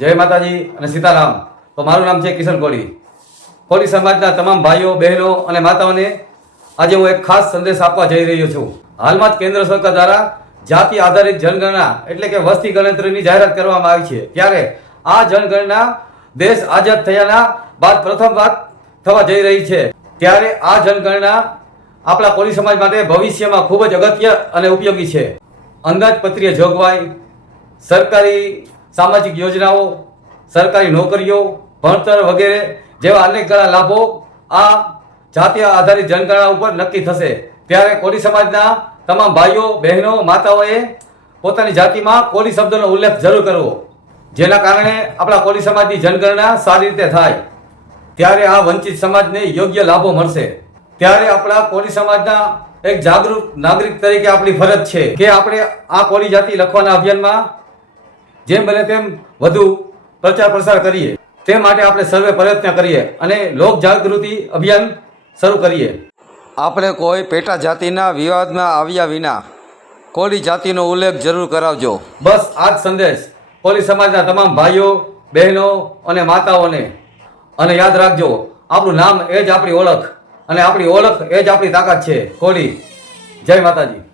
જય માતાજી અને સીતારામ. તો મારું નામ છે કિશન કોળી. કોળી સમાજના તમામ ભાઈઓ, બહેનો અને માતાઓને આજે હું એક ખાસ સંદેશ આપવા જઈ રહ્યો છું. હાલમાં જ કેન્દ્ર સરકાર દ્વારા જાતિ આધારિત જનગણના એટલે કે વસ્તી ગણતરીની જાહેરાત કરવામાં આવી છે. ત્યારે આ જનગણના દેશ આઝાદ થયાના બાદ પ્રથમ વાત થવા જઈ રહી છે. ત્યારે આ જનગણના આપણા કોળી સમાજ માટે ભવિષ્યમાં ખૂબ જ અગત્ય અને ઉપયોગી છે. અંદાજપત્રીય જોગવાઈ, સરકારી સામાજિક યોજનાઓ, સરકારી નોકરીઓ, ભણતર વગેરે જેવા અનેક ઘણા લાભો આ જાતિ આધારિત જનગણના ઉપર નક્કી થશે. ત્યારે કોળી સમાજના તમામ ભાઈઓ, બહેનો, માતાઓએ પોતાની જાતિમાં કોળી શબ્દનો ઉલ્લેખ જરૂર કરવો, જેના કારણે આપણા કોળી સમાજની જનગણના સારી રીતે થાય. ત્યારે આ વંચિત સમાજને યોગ્ય લાભો મળશે. ત્યારે આપણા કોળી સમાજના એક જાગૃત નાગરિક તરીકે આપણી ફરજ છે કે આપણે આ કોળી જાતિ લખવાના અભિયાનમાં જેમ બને તેમ વધુ પ્રચાર પ્રસાર કરીએ. તે માટે આપણે સર્વે પ્રયત્ન કરીએ અને લોક જાગૃતિ અભિયાન શરૂ કરીએ. આપણે કોઈ પેટા જાતિના વિવાદમાં આવ્યા વિના કોળી જાતિનો ઉલ્લેખ જરૂર કરાવજો. બસ આ જ સંદેશ કોળી સમાજના તમામ ભાઈઓ બહેનો અને માતાઓને. અને યાદ રાખજો આપણું નામ એ જ આપણી ઓળખ અને આપણી ઓળખ એ જ આપણી તાકાત છે. કોળી જય માતાજી.